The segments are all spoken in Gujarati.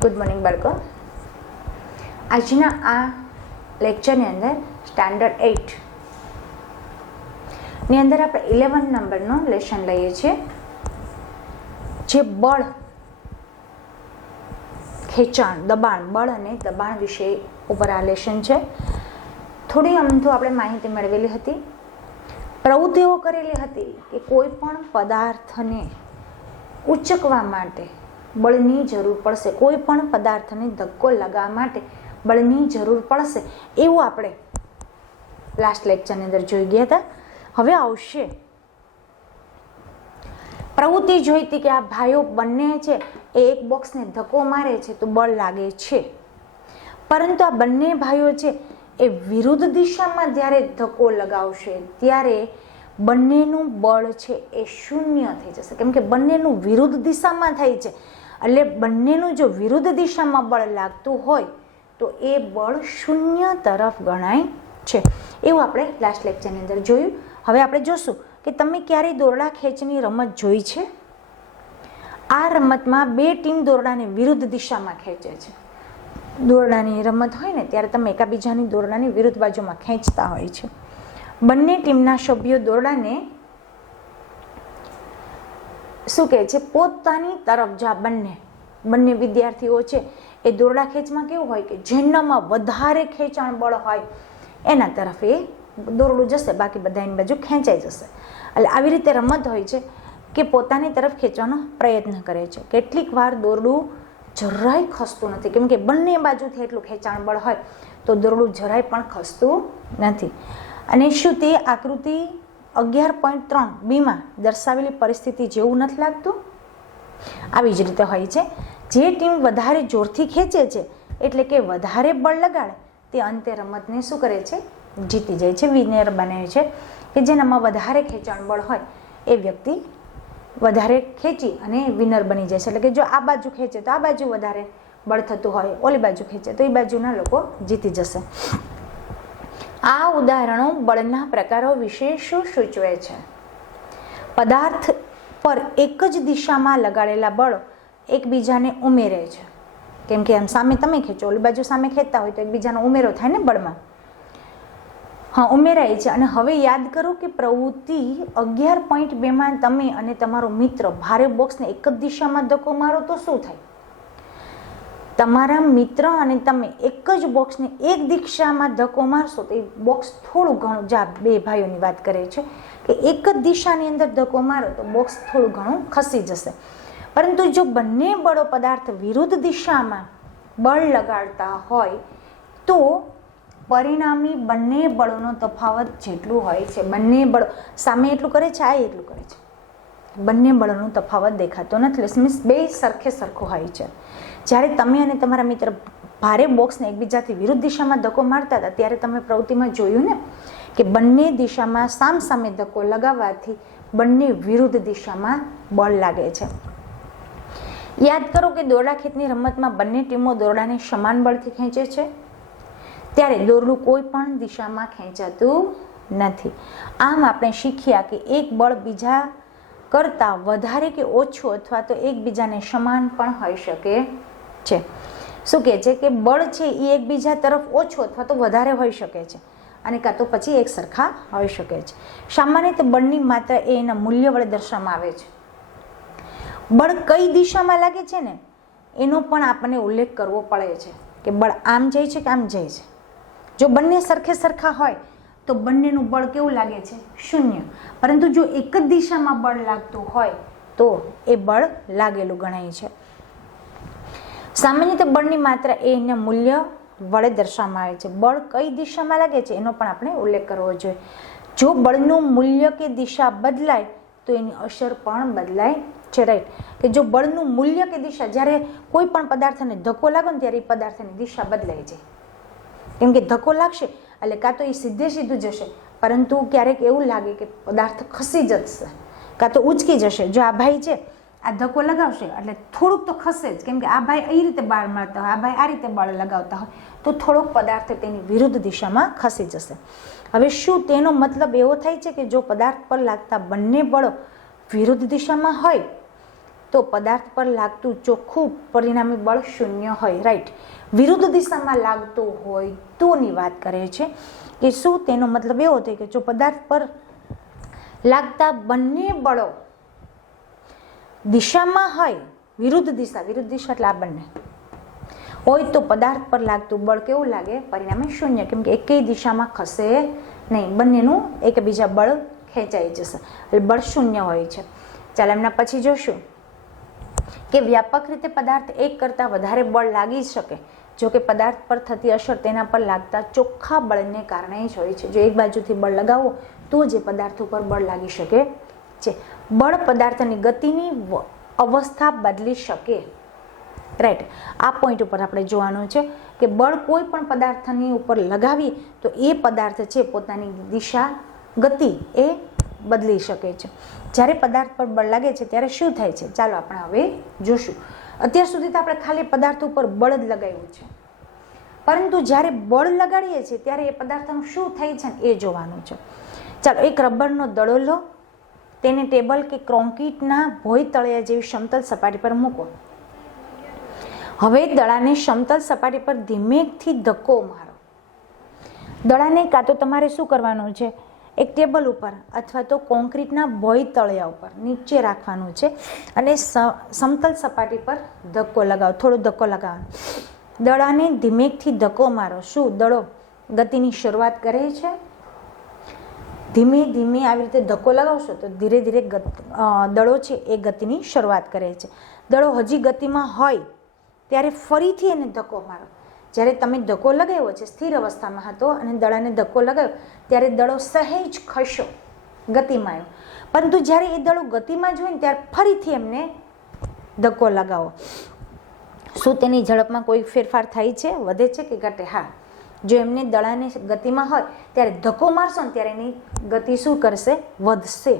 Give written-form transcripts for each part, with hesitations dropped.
ગુડ મોર્નિંગ બાળકો. આજના આ લેક્ચરની અંદર સ્ટાન્ડર્ડ 8 ની અંદર આપણે 11 નંબરનો લેસન લઈએ છીએ, જે બળ, ખેંચાણ, દબાણ, બળ અને દબાણ વિષય ઉપર આ લેસન છે. થોડી અમથું આપણે માહિતી મેળવેલી હતી, પ્રવૃત્તિઓ કરેલી હતી કે કોઈ પણ પદાર્થને ઉચકવા માટે બળની જરૂર પડશે, કોઈ પણ પદાર્થને ધક્કો લગાવવા માટે બળની જરૂર પડશે, એવું આપણે લાસ્ટ લેક્ચરની અંદર જોઈ ગયા હતા. હવે આવશે પ્રવૃત્તિ જોઈતી કે આ ભાઈઓ બંને છે એ એક બોક્સને ધક્કો મારે છે તો બળ લાગે છે, પરંતુ આ બંને ભાઈઓ છે એ વિરુદ્ધ દિશામાં જ્યારે ધક્કો લગાવશે ત્યારે બંનેનું બળ છે એ શૂન્ય થઈ જશે, કેમ કે બંનેનું વિરુદ્ધ દિશામાં થાય છે. એટલે બંનેનું જો વિરુદ્ધ દિશામાં બળ લાગતું હોય તો એ બળ શૂન્ય તરફ ગણાય છે. એવું આપણે લાસ્ટ લેક્ચરની અંદર જોયું. હવે આપણે જોશું કે તમે ક્યારેય દોરડા ખેંચની રમત જોઈ છે? આ રમતમાં બે ટીમ દોરડાને વિરુદ્ધ દિશામાં ખેંચે છે. દોરડાની રમત હોય ને ત્યારે તમે એકાબીજાની દોરડાની વિરુદ્ધ બાજુમાં ખેંચતા હોય છે. બંને ટીમના સભ્યો દોરડાને શું કહે છે, પોતાની તરફ જા. બંને વિદ્યાર્થીઓ છે એ દોરડા ખેંચમાં કેવું હોય કે જેનામાં વધારે ખેંચાણ બળ હોય એના તરફ એ દોરડું જશે, બાકી બધા એની બાજુ ખેંચાઈ જશે. એટલે આવી રીતે રમત હોય છે કે પોતાની તરફ ખેંચવાનો પ્રયત્ન કરે છે. કેટલીક વાર દોરડું જરાય ખસતું નથી, કેમ કે બંને બાજુથી એટલું ખેંચાણ બળ હોય તો દોરડું જરાય પણ ખસતું નથી. અને શું તે આકૃતિ 11.3 બીમાં દર્શાવેલી પરિસ્થિતિ જેવું નથી લાગતું? આવી જ રીતે હોય છે. જે ટીમ વધારે જોરથી ખેંચે છે એટલે કે વધારે બળ લગાડે તે અંતે રમતને શું કરે છે, જીતી જાય છે, વિનર બને છે. કે જેનામાં વધારે ખેંચાણ બળ હોય એ વ્યક્તિ વધારે ખેંચી અને વિનર બની જાય છે. એટલે કે જો આ બાજુ ખેંચે તો આ બાજુ વધારે બળ થતું હોય, ઓલી બાજુ ખેંચે તો એ બાજુના લોકો જીતી જશે. આ ઉદાહરણો બળના પ્રકારો વિશે શું સૂચવે છે? પદાર્થ પર એક જ દિશામાં લગાડેલા બળો એકબીજાને ઉમેરે છે, કેમ કે આમ સામે તમે ખેંચો, ઓલી બાજુ સામે ખેંચતા હોય તો એકબીજાનો ઉમેરો થાય ને બળમાં. હા, ઉમેરાય છે. અને હવે યાદ કરો કે પ્રવૃત્તિ 11.2માં તમે અને તમારો મિત્ર ભારે બોક્સને એક જ દિશામાં ધક્કો મારો તો શું થાય? તમારા મિત્ર અને તમે એક જ બોક્સને એક દિશામાં ધક્કો મારશો તો એ બોક્સ થોડું ઘણું, જા બે ભાઈઓની વાત કરે છે કે એક જ દિશાની અંદર ધક્કો મારો તો બોક્સ થોડું ઘણું ખસી જશે. પરંતુ જો બંને બળો પદાર્થ વિરુદ્ધ દિશામાં બળ લગાડતા હોય તો પરિણામી બંને બળોનો તફાવત જેટલું હોય છે, બંને બળો સામે એટલું કરે છે, આ એટલું કરે છે, બંને બળોનો તફાવત દેખાતો નથી. મીન્સ બે સરખું હોય છે. જ્યારે તમે અને તમારા મિત્ર ભારે બોક્સને એકબીજાથી વિરુદ્ધ દિશામાં ધક્કો મારતા હતા ત્યારે તમે પ્રવૃત્તિમાં જોયું ને કે બંને દિશામાં સામસામે ધક્કો લગાવવાથી બંને વિરુદ્ધ દિશામાં બળ લાગે છે. યાદ કરો કે દોરડા ખેંચની રમતમાં બંને ટીમો દોરડાને સમાન બળથી ખેંચે છે, ત્યારે દોરડું કોઈ પણ દિશામાં ખેંચાતું નથી. આમ આપણે શીખ્યા કે એક બળ બીજા કરતાં વધારે કે ઓછું અથવા તો એકબીજાને સમાન પણ હોઈ શકે છે. શું કહે છે કે બળ છે એ એકબીજા તરફ ઓછું અથવા તો વધારે હોઈ શકે છે અને કાં તો પછી એક સરખા હોઈ શકે છે. સામાન્ય રીતે બળની માત્રા એ એના મૂલ્ય વડે દર્શાવવામાં આવે છે. બળ કઈ દિશામાં લાગે છે ને એનો પણ આપણને ઉલ્લેખ કરવો પડે છે કે બળ આમ જાય છે કે આમ જાય છે. જો બંને સરખા હોય તો બંનેનું બળ કેવું લાગે છે, શૂન્ય. પરંતુ જો એક જ દિશામાં બળ લાગતું હોય તો એ બળ લાગેલું ગણાય છે. સામાન્ય રીતે બળની માત્રા એ એના મૂલ્ય વડે દર્શાવવામાં આવે છે. બળ કઈ દિશામાં લાગે છે એનો પણ આપણે ઉલ્લેખ કરવો જોઈએ. જો બળનું મૂલ્ય કે દિશા બદલાય તો એની અસર પણ બદલાય છે. રાઈટ, કે જો બળનું મૂલ્ય કે દિશા, જ્યારે કોઈ પણ પદાર્થને ધક્કો લાગે ને ત્યારે એ પદાર્થની દિશા બદલાઈ જાય, કેમ કે ધક્કો લાગશે એટલે કાં તો એ સીધું જશે, પરંતુ ક્યારેક એવું લાગે કે પદાર્થ ખસી જશે, કાં તો ઉચકી જશે. જો આ ભાઈ છે આ ધક્કો લગાવશે એટલે થોડુંક તો ખસે જ, કેમ કે આ ભાઈ એ રીતે બળ મારતા હોય, આ ભાઈ આ રીતે બળ લગાવતા હોય તો થોડોક પદાર્થ તેની વિરુદ્ધ દિશામાં ખસી જશે. હવે શું તેનો મતલબ એવો થાય છે કે જો પદાર્થ પર લાગતા બંને બળો વિરુદ્ધ દિશામાં હોય તો પદાર્થ પર લાગતું ચોખ્ખું પરિણામી બળ શૂન્ય હોય. રાઈટ. વિરુદ્ધ દિશામાં લાગતું હોય તોની વાત કરે છે કે શું તેનો મતલબ એવો થાય કે જો પદાર્થ પર લાગતા બંને બળો દિશામાં હોય, વિરુદ્ધ દિશા એટલે આ બંને હોય તો પદાર્થ પર લાગતું બળ કેવું લાગે? પરિણામે શૂન્ય, કેમ કે એકેય દિશામાં ખસે નહીં, બંનેનું એકબીજા બળ ખેંચાઈ જશે એટલે બળ શૂન્ય હોય છે. ચાલો એમના પછી જોશું કે વ્યાપક રીતે પદાર્થ એક કરતાં વધારે બળ લાગી શકે, જો કે પદાર્થ પર થતી અસર તેના પર લાગતા ચોખ્ખા બળને કારણે જ હોય છે. જો એક બાજુથી બળ લગાવો તો જે પદાર્થ ઉપર બળ લાગી શકે છે. બળ પદાર્થની ગતિની અવસ્થા બદલી શકે. રાઈટ. આ પોઈન્ટ ઉપર આપણે જોવાનું છે કે બળ કોઈ પણ પદાર્થની ઉપર લગાવી તો એ પદાર્થ છે પોતાની દિશા, ગતિ એ બદલી શકે છે. જ્યારે પદાર્થ પર બળ લાગે છે ત્યારે શું થાય છે? ચાલો આપણે હવે જોશું. અત્યાર સુધી તો આપણે ખાલી પદાર્થ ઉપર બળ જ લગાવ્યું છે, પરંતુ જ્યારે બળ લગાડીએ છીએ ત્યારે એ પદાર્થનું શું થાય છે એ જોવાનું છે. ચાલો એક રબરનો દડો લો, તેને ટેબલ કે કોન્ક્રીટના ભોંય તળિયા જેવી સમતલ સપાટી પર મૂકો. હવે દડાને સમતલ સપાટી પર ધીમેથી ધક્કો મારો. દડાને કાં તો તમારે શું કરવાનું છે, એક ટેબલ ઉપર અથવા તો કોન્ક્રીટના ભોંય તળિયા ઉપર નીચે રાખવાનું છે અને સમતલ સપાટી પર ધક્કો લગાવો, થોડો ધક્કો લગાવવાનો. દડાને ધીમેથી ધક્કો મારો. શું દડો ગતિની શરૂઆત કરે છે? ધીમે ધીમે આવી રીતે ધક્કો લગાવશો તો ધીરે ધીરે દડો છે એ ગતિની શરૂઆત કરે છે. દડો હજી ગતિમાં હોય ત્યારે ફરીથી એને ધક્કો મારો. જ્યારે તમે ધક્કો લગાવ્યો છે, સ્થિર અવસ્થામાં હતો અને દડાને ધક્કો લગાવ્યો ત્યારે દડો સહેજ ખસ્યો, ગતિમાં આવ્યો. પરંતુ જ્યારે એ દડો ગતિમાં જ હોય ને ત્યારે ફરીથી એમને ધક્કો લગાવો. શું તેની ઝડપમાં કોઈ ફેરફાર થાય છે, વધે છે કે ઘટે? હા. જો એમને દડાને ગતિમાં હોય ત્યારે ધક્કો મારશો ને ત્યારે એની ગતિ શું કરશે? વધશે.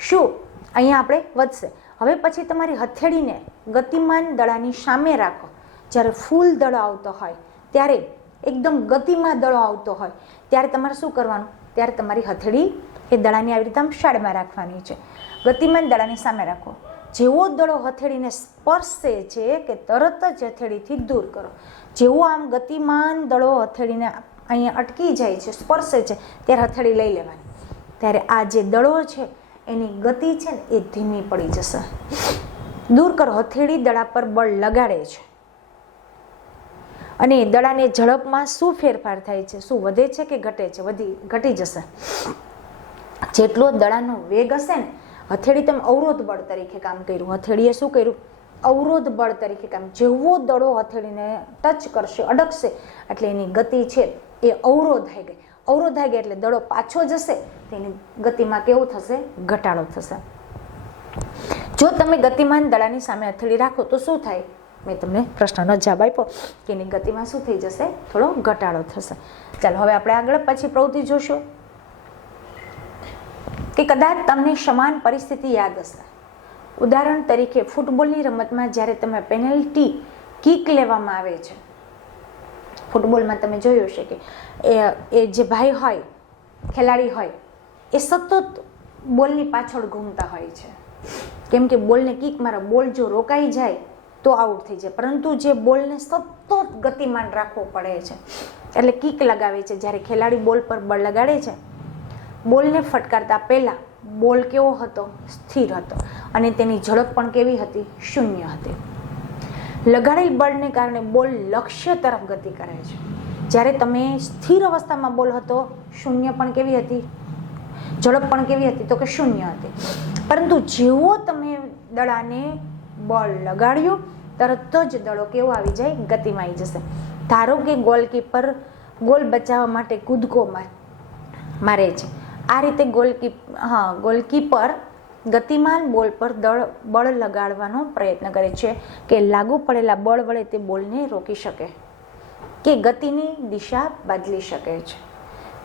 શું અહીંયા આપણે વધશે. હવે પછી તમારી હથેળીને ગતિમાન દડાની સામે રાખો. જ્યારે ફૂલ દડો આવતો હોય, ત્યારે એકદમ ગતિમાં દડો આવતો હોય ત્યારે તમારે શું કરવાનું? ત્યારે તમારી હથેળી એ દડાની આવી રીતે આમ શાળમાં રાખવાની છે. ગતિમાન દડાની સામે રાખો. જેવો દડો હથેળીને સ્પર્શે છે કે તરત જ હથેળીથી દૂર કરો. જેવો આમ ગતિમાન દડો હથેળીને અહીંયા અટકી જાય છે, સ્પર્શે છે, ત્યારે હથેળી લઈ લેવાની. ત્યારે આ જે દડો છે એની ગતિ છે ને એ ધીમી પડી જશે. દૂર કરો. હથેળી દડા પર બળ લગાડે છે અને દડાને ઝડપમાં શું ફેરફાર થાય છે? શું વધે છે કે ઘટે છે? ઘટી જશે. જેટલો દડાનો વેગ હશે ને, હથેળી તમે અવરોધ બળ તરીકે કામ કર્યું. હથેળીએ શું કર્યું? અવરોધ બળ તરીકે કામ. જેવો દડો હથેળીને ટચ કરશે, અડકશે, એટલે એની ગતિ છે એ અવરોધાઈ ગઈ. અવરોધાઈ ગઈ એટલે દડો પાછો જશે, તેની ગતિમાં કેવું થશે? ઘટાડો થશે. જો તમે ગતિમાન દડાની સામે હથેળી રાખો તો શું થાય? મેં તમને પ્રશ્નનો જવાબ આપ્યો કે એની ગતિમાં શું થઈ જશે? થોડો ઘટાડો થશે. ચાલો હવે આપણે આગળ પછી પ્રવૃત્તિ જોશું કે કદાચ તમને સમાન પરિસ્થિતિ યાદ હશે. ઉદાહરણ તરીકે ફૂટબોલની રમતમાં જ્યારે તમે પેનલ્ટી કિક લેવામાં આવે છે, ફૂટબોલમાં તમે જોયું હશે કે એ જે ભાઈ હોય, ખેલાડી હોય, એ સતત બોલની પાછળ ઘૂમતા હોય છે. કેમ કે બોલને કિક મારો, બોલ જો રોકાઈ જાય તો આઉટ થઈ જાય, પરંતુ જે બોલને સતત ગતિમાન રાખવો પડે છે એટલે કિક લગાવે છે. જ્યારે ખેલાડી બોલ પર બળ લગાડે છે, બોલને ફટકારતા પહેલા બોલ કેવો હતો? સ્થિર હતો અને તેની ઝડપ પણ કેવી હતી? શૂન્ય હતી. લગાડેલ બળને કારણે બોલ લક્ષ્ય તરફ ગતિ કરે છે. જ્યારે તમે સ્થિર અવસ્થામાં બોલ હતો, શૂન્ય પણ કેવી હતી? ઝડપ પણ કેવી હતી? તો કે શૂન્ય હતી. પરંતુ જેવો તમે દડાને બળ લગાડ્યું તરત જ દડો કેવો આવી જાય? ગતિમાં આવી જશે. ધારો કે ગોલકીપર ગોલ બચાવવા માટે કૂદકો મારે છે. આ રીતે ગોલકીપર ગતિમાન બોલ પર બળ લગાડવાનો પ્રયત્ન કરે છે કે લાગુ પડેલા બળ વડે તે બોલને રોકી શકે કે ગતિની દિશા બદલી શકે છે.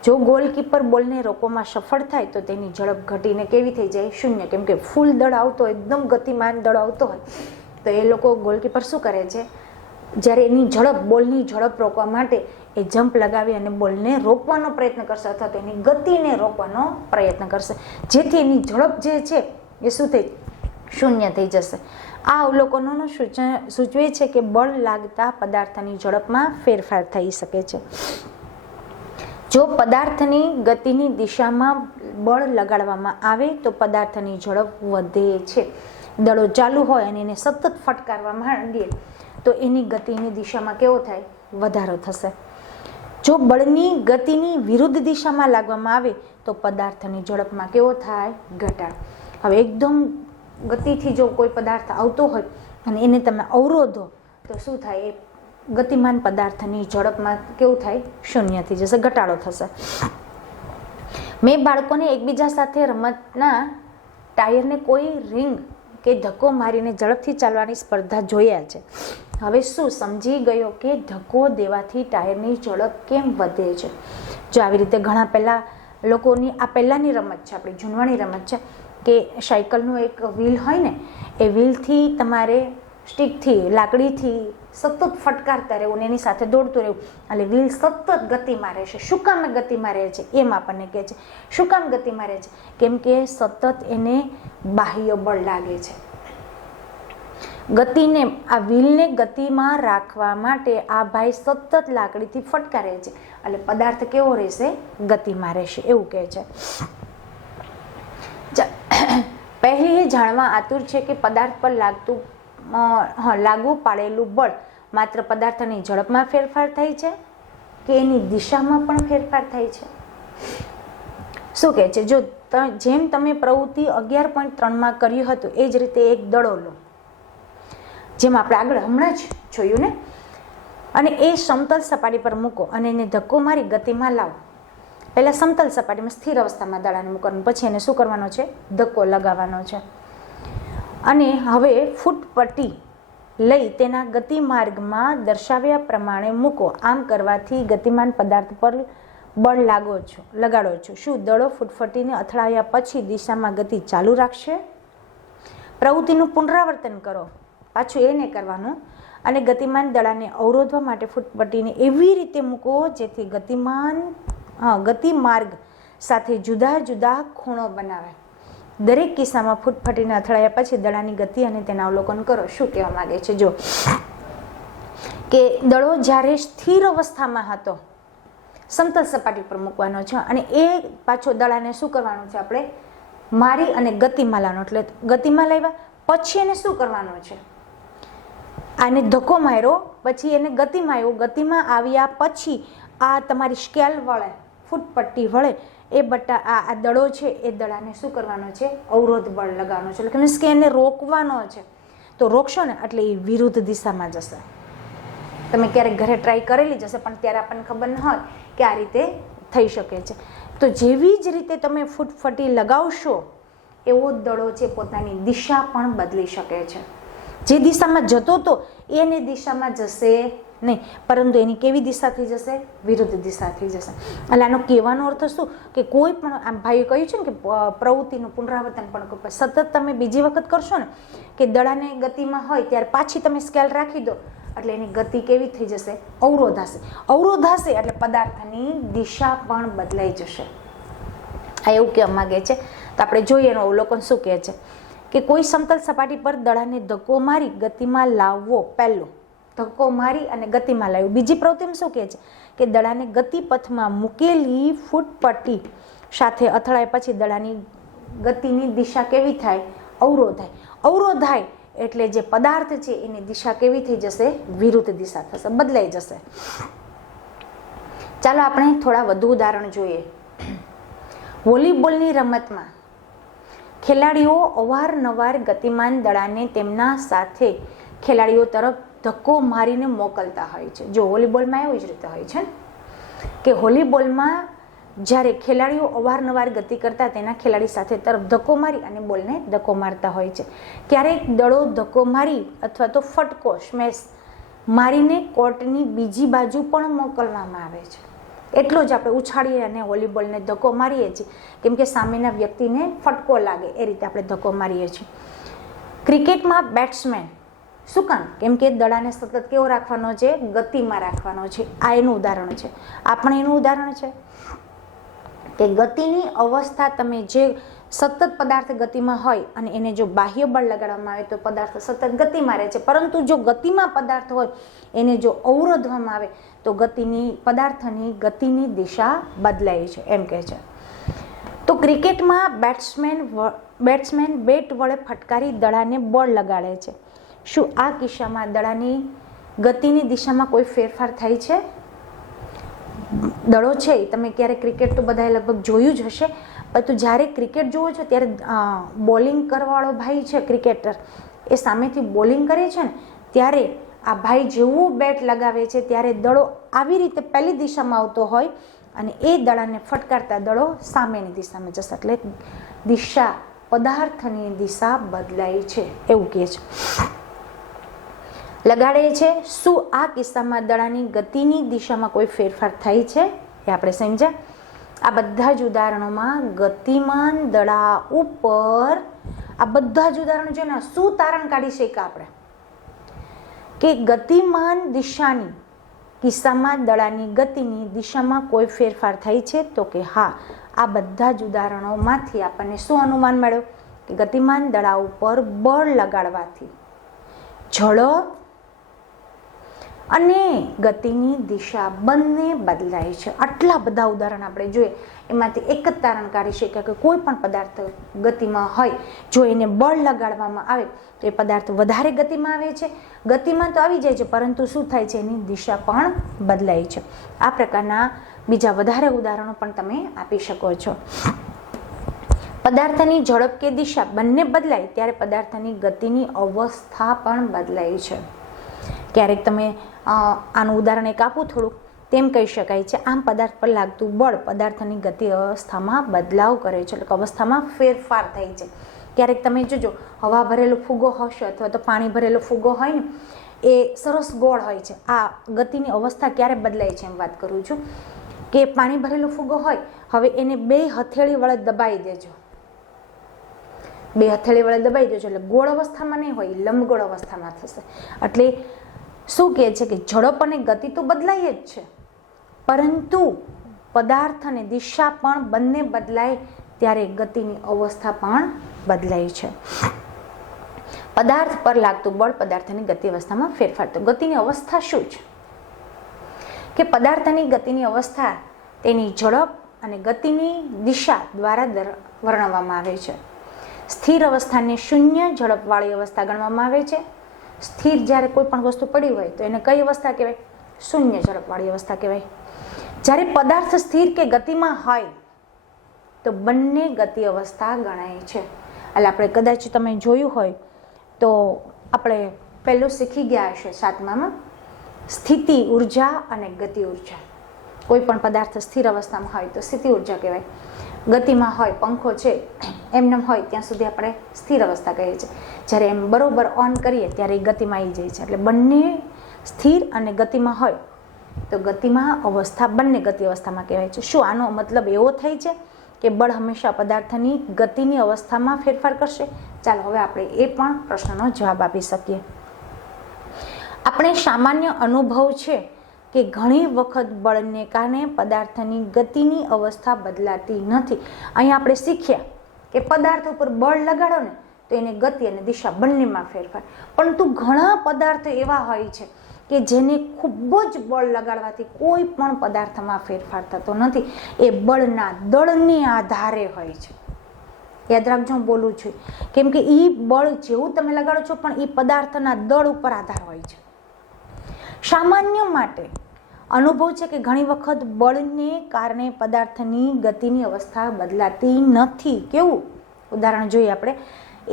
જો ગોલકીપર બોલને રોકવામાં સફળ થાય તો તેની ઝડપ ઘટીને કેવી થઈ જાય? શૂન્ય. કેમ કે ફૂલ દળ આવતો હોય, એકદમ ગતિમાન દળ આવતો હોય તો એ લોકો ગોલકીપર શું કરે છે? જ્યારે એની ઝડપ, બોલની ઝડપ રોકવા માટે એ જમ્પ લગાવી અને બોલને રોકવાનો પ્રયત્ન કરશે અથવા તો એની ગતિને રોકવાનો પ્રયત્ન કરશે, જેથી એની ઝડપ જે છે એ શું થઈ? શૂન્ય થઈ જશે. આ અવલોકનોનો સૂચવે છે કે બળ લાગતા પદાર્થની ઝડપમાં ફેરફાર થઈ શકે છે. જો પદાર્થની ગતિની દિશામાં બળ લગાડવામાં આવે તો પદાર્થની ઝડપ વધે છે. દડો ચાલુ હોય અને એને સતત ફટકારવા માંડીએ તો એની ગતિની દિશામાં કેવો થાય? વધારો થશે. જો બળની ગતિની વિરુદ્ધ દિશામાં લાગવામાં આવે તો પદાર્થની ઝડપમાં કેવો થાય? ઘટાડો. હવે એકદમ ગતિથી જો કોઈ પદાર્થ આવતો હોય અને એને તમે અવરોધો તો શું થાય? એ ગતિમાન પદાર્થની ઝડપમાં કેવું થાય? શૂન્ય થઈ જશે, ઘટાડો થશે. મેં બાળકોને એકબીજા સાથે રમતના ટાયરને કોઈ રિંગ કે ધક્કો મારીને ઝડપથી ચાલવાની સ્પર્ધા જોયા છે. હવે શું સમજી ગયો કે ધક્કો દેવાથી ટાયરની ઝડપ કેમ વધે છે? જો આવી રીતે ઘણા પહેલાં લોકોની આ પહેલાંની રમત છે, આપણી જૂનવાણી રમત છે કે સાયકલનું એક વ્હીલ હોય ને, એ વ્હીલથી તમારે સ્ટીકથી, લાકડીથી સતત ફટકારતા રહેવું ને એની સાથે દોડતું રહેવું એટલે વ્હીલ સતત ગતિમાં રહેશે. શું કામ ગતિમાં રહે છે? એમ આપણને કહે છે. શું કામ ગતિમાં રહે છે? કેમ કે સતત એને બાહ્ય બળ લાગે છે. ગતિને, આ વ્હીલને ગતિમાં રાખવા માટે આ ભાઈ સતત લાકડીથી ફટકારે છે એટલે પદાર્થ કેવો રહેશે? ગતિમાં રહેશે, એવું કહે છે. પહેલી એ જાણવા આતુર છે કે પદાર્થ પર લાગુ પાડેલું બળ માત્ર પદાર્થની ઝડપમાં ફેરફાર થાય છે કે એની દિશામાં પણ ફેરફાર થાય છે? શું કહે છે? જો જેમ તમે પ્રવૃત્તિ 11.3માં કર્યું હતું એ જ રીતે એક દડો લો, જેમ આપણે આગળ હમણાં જ જોયું ને, અને એ સમતલ સપાટી પર મૂકો અને એને ધક્કો મારી ગતિમાં લાવો. પહેલાં સમતલ સપાટીમાં સ્થિર અવસ્થામાં દડાને મૂકવાનું, પછી એને શું કરવાનો છે? ધક્કો લગાવવાનો છે. અને હવે ફૂટપટ્ટી લઈ તેના ગતિમાર્ગમાં દર્શાવ્યા પ્રમાણે મૂકો. આમ કરવાથી ગતિમાન પદાર્થ પર બળ લગાડો છો. શું દડો ફૂટપટ્ટીને અથડાવ્યા પછી દિશામાં ગતિ ચાલુ રાખશે? પ્રવૃત્તિનું પુનરાવર્તન કરો, પાછું એને કરવાનું, અને ગતિમાન દડાને અવરોધવા માટે ફૂટપટ્ટીને એવી રીતે મૂકો જેથી ગતિમાર્ગ સાથે જુદા જુદા ખૂણો બનાવે. દરેક કિસ્સામાં ફૂટપટ્ટીને અથડાયા પછી દડાની ગતિ અને તેના અવલોકન કરો. શું કહેવા માંગે છે? જો કે દડો જ્યારે સ્થિર અવસ્થામાં હતો સમતલ સપાટી પર મૂકવાનો છે અને એ પાછો દડાને શું કરવાનું છે? આપણે મારી અને ગતિમાં લાવવાનો. એટલે ગતિમાં લાવ્યા પછી એને શું કરવાનું છે? આને ધક્કો માર્યો પછી એને ગતિમાં આવ્યો. ગતિમાં આવ્યા પછી આ તમારી સ્કેલ વળે, ફૂટપટ્ટી વળે, એ આ દડો છે એ દડાને શું કરવાનો છે? અવરોધ બળ લગાવવાનો છે. એટલે મીન્સ કે એને રોકવાનો છે. તો રોકશો ને એટલે એ વિરુદ્ધ દિશામાં જશે. તમે ક્યારેક ઘરે ટ્રાય કરેલી જશે પણ ત્યારે આપણને ખબર ન હોય કે આ રીતે થઈ શકે છે. તો જેવી જ રીતે તમે ફૂટપટ્ટી લગાવશો એવો દડો છે પોતાની દિશા પણ બદલી શકે છે. જે દિશામાં જતો હતો એની દિશામાં જશે નહીં, પરંતુ એની કેવી દિશાથી જશે? વિરુદ્ધ દિશાથી જશે. એટલે આનો કહેવાનો અર્થ શું કે કોઈ પણ, આમ ભાઈએ કહ્યું છે ને કે પ્રવૃત્તિનું પુનરાવર્તન પણ સતત તમે બીજી વખત કરશો ને કે દડાને ગતિમાં હોય ત્યારે પાછી તમે સ્કેલ રાખી દો એટલે એની ગતિ કેવી થઈ જશે? અવરોધાશે. અવરોધાશે એટલે પદાર્થની દિશા પણ બદલાઈ જશે. આ એવું કહેવા માંગે છે. તો આપણે જોઈએ એનું અવલોકન શું કહે છે કે કોઈ સમતલ સપાટી પર દડાને ધક્કો મારી ગતિમાં લાવવો. પહેલું ધક્કો મારી અને ગતિમાં લાવ્યું. બીજી પ્રવૃત્તિમાં શું કહે છે કે દડાને ગતિપથમાં મૂકેલી ફૂટપટ્ટી સાથે અથડાય પછી દડાની ગતિની દિશા કેવી થાય? અવરોધાય. અવરોધાય એટલે જે પદાર્થ છે એની દિશા કેવી થઈ જશે? વિરુદ્ધ દિશા થશે, બદલાઈ જશે. ચાલો આપણે થોડા વધુ ઉદાહરણ જોઈએ. વોલીબોલની રમતમાં ખેલાડીઓ અવારનવાર ગતિમાન દડાને તેમના સાથે ખેલાડીઓ તરફ ધક્કો મારીને મોકલતા હોય છે. જો વોલીબોલમાં એવી જ રીતે હોય છે કે વોલીબોલમાં જ્યારે ખેલાડીઓ અવારનવાર ગતિ કરતા તેના ખેલાડી સાથે તરફ ધક્કો મારી અને બોલને ધક્કો મારતા હોય છે. ક્યારેક દડો ધક્કો મારી અથવા તો ફટકો સ્મેશ મારીને કોર્ટની બીજી બાજુ પણ મોકલવામાં આવે છે. એટલો જ આપણે ઉછાળીએ અને વોલીબોલને ધક્કો મારીએ છીએ કેમ કે સામેના વ્યક્તિને ફટકો લાગે એ રીતે આપણે ધક્કો મારીએ છીએ. ક્રિકેટમાં બેટ્સમેન શું કામ? કેમ કે દડાને સતત કેવો રાખવાનો છે? ગતિમાં રાખવાનો છે. આ એનું ઉદાહરણ છે. આ પણ એનું ઉદાહરણ છે કે ગતિની અવસ્થા તમે જે સતત પદાર્થ ગતિમાં હોય અને એને જો બાહ્ય બળ લગાડવામાં આવે તો પદાર્થ સતત ગતિમાં રહે છે, પરંતુ જો ગતિમાં પદાર્થ હોય એને જો અવરોધવામાં આવે તો પદાર્થની ગતિની દિશા બદલાય છે, એમ કહે છે. તો ક્રિકેટમાં બેટ્સમેન બેટ વડે ફટકારી દડાને બળ લગાડે છે. શું આ કિસ્સામાં દડાની ગતિની દિશામાં કોઈ ફેરફાર થાય છે? દડો છે તમે ક્યારે ક્રિકેટ તો બધાએ લગભગ જોયું જ હશે, પરંતુ જ્યારે ક્રિકેટ જુઓ છો ત્યારે બોલિંગ કરવાવાળો ભાઈ છે ક્રિકેટર, એ સામેથી બોલિંગ કરે છે ને ત્યારે આ ભાઈ જેવું બેટ લગાવે છે ત્યારે દડો આવી રીતે પહેલી દિશામાં આવતો હોય અને એ દડાને ફટકારતા દડો સામેની દિશામાં જશે, એટલે દિશા પદાર્થની દિશા બદલાય છે એવું કહે છે. લગાડે છે. શું આ કિસ્સામાં દડાની ગતિની દિશામાં કોઈ ફેરફાર થાય છે? એ આપણે સમજ્યા. આ બધા જ ઉદાહરણોમાં ગતિમાન દડા ઉપર આ બધા જ ઉદાહરણો જોઈને શું તારણ કાઢી શક્યા આપણે કે ગતિમાન દિશાની કિસ્સામાં દડાની ગતિની દિશામાં કોઈ ફેરફાર થાય છે? તો કે હા. આ બધા જ ઉદાહરણોમાંથી આપણને શું અનુમાન મળ્યું કે ગતિમાન દડા ઉપર બળ લગાડવાથી ઝડપ અને ગતિની દિશા બંને બદલાય છે. આટલા બધા ઉદાહરણ આપણે જોઈએ એમાંથી એક જ તારણ કાઢી શક્યા કે કોઈ પણ પદાર્થ ગતિમાં હોય જો એને બળ લગાડવામાં આવે તો એ પદાર્થ વધારે ગતિમાં આવે છે. ગતિમાં તો આવી જાય છે પરંતુ શું થાય છે એની દિશા પણ બદલાય છે. આ પ્રકારના બીજા વધારે ઉદાહરણો પણ તમે આપી શકો છો. પદાર્થની ઝડપ કે દિશા બંને બદલાય ત્યારે પદાર્થની ગતિની અવસ્થા પણ બદલાય છે. ક્યારેક તમે આનું ઉદાહરણ એક આપું થોડુંક, તેમ કહી શકાય છે આમ પદાર્થ પર લાગતું બળ પદાર્થની ગતિ અવસ્થામાં બદલાવ કરે છે, એટલે અવસ્થામાં ફેરફાર થાય છે. ક્યારેક તમે જોજો હવા ભરેલો ફુગ્ગો હશે અથવા તો પાણી ભરેલો ફુગ્ગો હોય ને એ સરસ ગોળ હોય છે. આ ગતિની અવસ્થા ક્યારે બદલાય છે એમ વાત કરું છું કે પાણી ભરેલો ફુગ્ગો હોય, હવે એને 2 હથેળી વડે દબાઈ દેજો, 2 હથેળી વડે દબાઈ દેજો એટલે ગોળ અવસ્થામાં નહીં હોય, લંબગોળ અવસ્થામાં થશે. એટલે શું કહે છે કે ઝડપ અને ગતિ તો બદલાય જ છે, પરંતુ પદાર્થ અને દિશા પણ બંને બદલાય ત્યારે ગતિની અવસ્થા પણ બદલાય છે. પદાર્થ પર લાગતું બળ પદાર્થની ગતિ અવસ્થામાં ફેરફાર. તો ગતિની અવસ્થા શું છે કે પદાર્થની ગતિની અવસ્થા તેની ઝડપ અને ગતિની દિશા દ્વારા વર્ણવવામાં આવે છે. સ્થિર અવસ્થાને શૂન્ય ઝડપવાળી અવસ્થા ગણવામાં આવે છે. સ્થિર જ્યારે કોઈ પણ વસ્તુ પડી હોય તો એને કઈ અવસ્થા કહેવાય? શૂન્ય ઝડપવાળી અવસ્થા કહેવાય. જ્યારે પદાર્થ સ્થિર કે ગતિમાં હોય તો બંને ગતિ અવસ્થા ગણાય છે. એટલે આપણે કદાચ તમે જોયું હોય તો આપણે પહેલું શીખી ગયા હશે 7મામાં, સ્થિતિ ઉર્જા અને ગતિ ઉર્જા. કોઈ પણ પદાર્થ સ્થિર અવસ્થામાં હોય તો સ્થિતિ ઉર્જા કહેવાય. ગતિમાં હોય, પંખો છે એમને હોય ત્યાં સુધી આપણે સ્થિર અવસ્થા કહીએ છીએ. જ્યારે એમ બરોબર ઓન કરીએ ત્યારે એ ગતિમાં આવી જાય છે. એટલે બંને સ્થિર અને ગતિમાં હોય તો ગતિમાં અવસ્થા બંને ગતિ અવસ્થામાં કહેવાય છે. શું આનો મતલબ એવો થાય છે કે બળ હંમેશા પદાર્થની ગતિની અવસ્થામાં ફેરફાર કરશે? ચાલો હવે આપણે એ પણ પ્રશ્નનો જવાબ આપી શકીએ. આપણે સામાન્ય અનુભવ છે કે ઘણી વખત બળને કારણે પદાર્થની ગતિની અવસ્થા બદલાતી નથી. અહીંયા આપણે શીખ્યા કે પદાર્થ ઉપર બળ લગાડો ને તો એને ગતિ અને દિશા બંનેમાં ફેરફાર. પરંતુ ઘણા પદાર્થો એવા હોય છે કે જેને ખૂબ જ બળ લગાડવાથી કોઈ પણ પદાર્થમાં ફેરફાર થતો નથી. એ બળના દળને આધારે હોય છે. યાદ રાખજો, હું બોલું છું કેમ કે એ બળ જેવું તમે લગાડો છો પણ એ પદાર્થના દળ ઉપર આધાર હોય છે. સામાન્ય માટે અનુભવ છે કે ઘણી વખત બળને કારણે પદાર્થની ગતિની અવસ્થા બદલાતી નથી. કેવું ઉદાહરણ જોઈએ આપણે.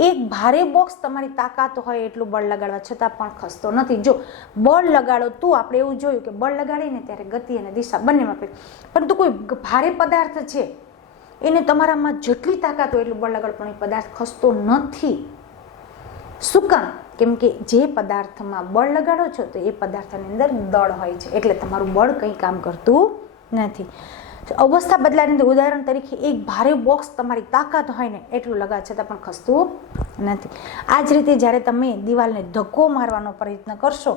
એક ભારે બોક્સ તમારી તાકાત હોય એટલું બળ લગાડવા છતાં પણ ખસતો નથી. જો બળ લગાડો તો આપણે એવું જોયું કે બળ લગાડીને ત્યારે ગતિ અને દિશા બંનેમાં ફેર. પરંતુ કોઈ ભારે પદાર્થ છે એને તમારામાં જેટલી તાકાત હોય એટલું બળ લગાડો પણ એ પદાર્થ ખસતો નથી. શું કામ? કેમ કે જે પદાર્થમાં બળ લગાડો છો તો એ પદાર્થની અંદર દળ હોય છે એટલે તમારું બળ કંઈ કામ કરતું નથી. અવસ્થા બદલાની ઉદાહરણ તરીકે એક ભારે બોક્સ તમારી તાકાત હોય ને એટલું લગાડ છતાં પણ ખસતું નથી. આ જ રીતે જ્યારે તમે દિવાલને ધક્કો મારવાનો પ્રયત્ન કરશો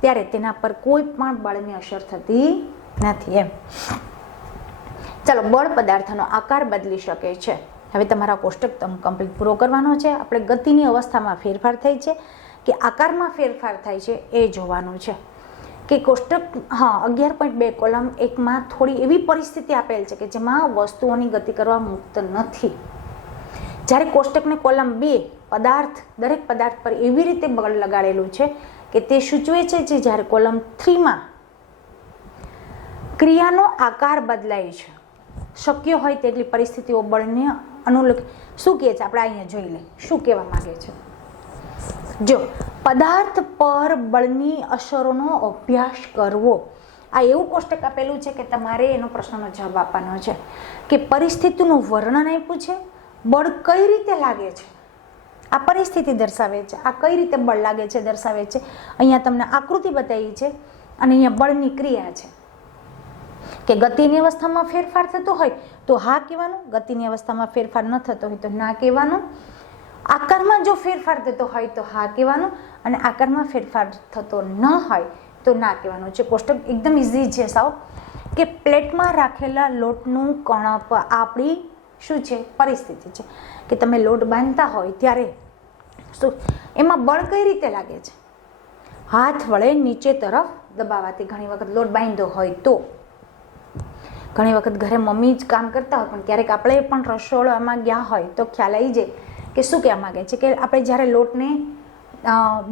ત્યારે તેના પર કોઈ પણ બળની અસર થતી નથી. એમ ચાલો, બળ પદાર્થનો આકાર બદલી શકે છે. હવે તમારા કોષ્ટક તમે કમ્પ્લીટ પૂરો કરવાનો છે. આપણે ગતિની અવસ્થામાં ફેરફાર થાય છે કે આકારમાં ફેરફાર થાય છે એ જોવાનું છે. કે કોષ્ટક 11.2 કોલમ 1માં થોડી એવી પરિસ્થિતિ આપેલ છે કે જેમાં વસ્તુઓની ગતિ કરવા મુક્ત નથી. જ્યારે કોષ્ટકને કોલમ 2 પદાર્થ, દરેક પદાર્થ પર એવી રીતે બળ લગાડેલું છે કે તે સૂચવે છે જે જ્યારે કોલમ 3માં ક્રિયાનો આકાર બદલાય છે, શક્ય હોય તેટલી પરિસ્થિતિઓ બળને અનુલક્ષ શું કહે છે આપણે અહીંયા જોઈ લઈએ શું કહેવા માંગે છે. જો પદાર્થ પર બળની અસરોનો અભ્યાસ કરવો, આ એવું કોષ્ટક આપેલું છે કે તમારે એનો પ્રશ્નનો જવાબ આપવાનો છે કે પરિસ્થિતિનું વર્ણન આપ્યું છે, બળ કઈ રીતે લાગે છે, આ પરિસ્થિતિ દર્શાવે છે, આ કઈ રીતે બળ લાગે છે દર્શાવે છે. અહીંયા તમને આકૃતિ બતાવી છે અને અહીંયા બળની ક્રિયા છે કે ગતિની અવસ્થામાં ફેરફાર થતો હોય તો હા કહેવાનું, ગતિની અવસ્થામાં ફેરફાર ન થતો હોય તો ના કહેવાનું, આકારમાં જો ફેરફાર થતો હોય તો હા કહેવાનું અને આકારમાં ફેરફાર થતો ન હોય તો ના કહેવાનું છે. કોષ્ટક એકદમ ઇઝી છે સાવ, કે પ્લેટમાં રાખેલા લોટનું કણપ આપણી શું છે પરિસ્થિતિ છે કે તમે લોટ બાંધતા હોય ત્યારે શું એમાં બળ કઈ રીતે લાગે છે, હાથ વડે નીચે તરફ દબાવવાથી. ઘણી વખત લોટ બાંધ્યો હોય તો ઘણી વખત ઘરે મમ્મી જ કામ કરતા હોય પણ ક્યારેક આપણે પણ રસોડામાં ગયા હોય તો ખ્યાલ આવી જાય કે શું કહેવા માગે છે કે આપણે જ્યારે લોટને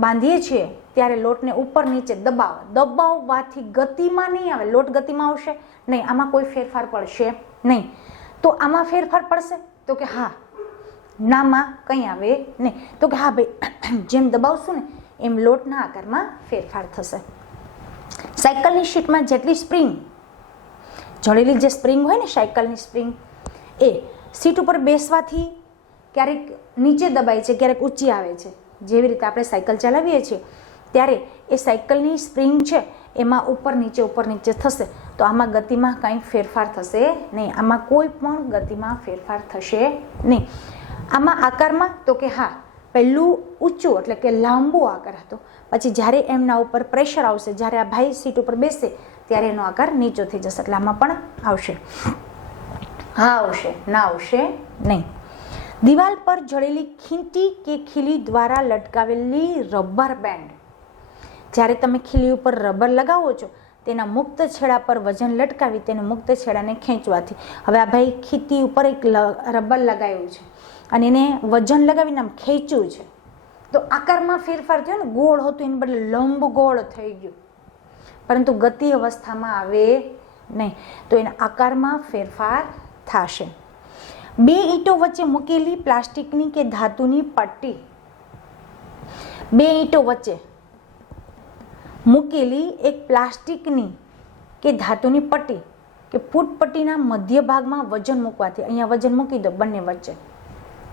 બાંધીએ છીએ ત્યારે લોટને ઉપર નીચે દબાવવાથી ગતિમાં નહીં આવે, લોટ ગતિમાં આવશે નહીં, આમાં કોઈ ફેરફાર પડશે નહીં. તો આમાં ફેરફાર પડશે તો કે હા, નામાં કંઈ આવે નહીં તો કે હા ભાઈ જેમ દબાવશું ને એમ લોટના આકારમાં ફેરફાર થશે. સાયકલની શીટમાં જેટલી સ્પ્રિંગ, જડેલી જે સ્પ્રિંગ હોય ને સાયકલની સ્પ્રિંગ, એ સીટ ઉપર બેસવાથી ક્યારેક નીચે દબાય છે, ક્યારેક ઊંચી આવે છે. જેવી રીતે આપણે સાયકલ ચલાવીએ છીએ ત્યારે એ સાયકલની સ્પ્રિંગ છે એમાં ઉપર નીચે થશે તો આમાં ગતિમાં કંઈ ફેરફાર થશે નહીં, આમાં કોઈ પણ ગતિમાં ફેરફાર થશે નહીં. આમાં આકારમાં તો કે હા, પહેલું ઊંચું એટલે કે લાંબો આકાર હતો, પછી જ્યારે એમના ઉપર પ્રેશર આવશે, જ્યારે આ ભાઈ સીટ ઉપર બેસે ત્યારે એનો આકાર નીચો થઈ જશે, એટલે આમાં પણ આવશે. હા આવશે, ના આવશે નહીં. દિવાલ પર જડેલી ખીંટી કે ખીલી દ્વારા લટકાવેલી રબર બેન્ડ, જ્યારે તમે ખીલી ઉપર રબર લગાવો છો તેના મુક્ત છેડા પર વજન લટકાવી તેને મુક્ત છેડાને ખેંચવાથી, હવે આ ભાઈ ખીંટી ઉપર એક રબર લગાવ્યું છે અને એને વજન લગાવીને આમ ખેંચ્યું છે તો આકારમાં ફેરફાર થયો ને, ગોળ હતું એને બદલે લંબ ગોળ થઈ ગયું, પરંતુ ગતિ અવસ્થામાં આવે નહીં તો એના આકારમાં ફેરફાર થશે. બે ઈંટો વચ્ચે મૂકેલી પ્લાસ્ટિકની કે ધાતુની પટ્ટી, બે ઈંટો વચ્ચે મૂકેલી એક પ્લાસ્ટિકની કે ધાતુની પટ્ટી કે ફૂટપટ્ટીના મધ્ય ભાગમાં વજન મૂકવાથી, અહીંયા વજન મૂકી દો બંને વચ્ચે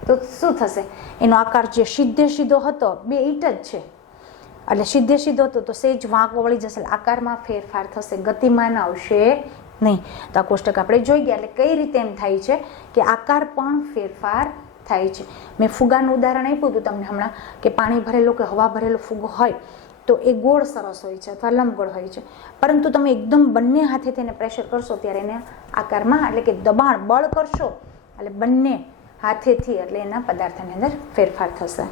તો શું થશે, એનો આકાર જે સીધો હતો, બે ઈંટ જ છે એટલે સીધો હતો તો સેજ વાંકો વળી જશે, આકારમાં ફેરફાર થશે, ગતિમાન આવશે નહીં. તો આ કોષ્ટક આપણે જોઈ ગયા એટલે કઈ રીતે એમ થાય છે કે આકાર પણ ફેરફાર થાય છે. મેં ફુગાનું ઉદાહરણ આપ્યું હતું તમને હમણાં કે પાણી ભરેલો કે હવા ભરેલો ફુગો હોય તો એ ગોળ સરસ હોય છે અથવા લંબગોળ હોય છે, પરંતુ તમે એકદમ બંને હાથે તેને પ્રેશર કરશો ત્યારે એને આકારમાં એટલે કે દબાણ બળ કરશો એટલે બંને હાથેથી એટલે એના પદાર્થની અંદર ફેરફાર થશે.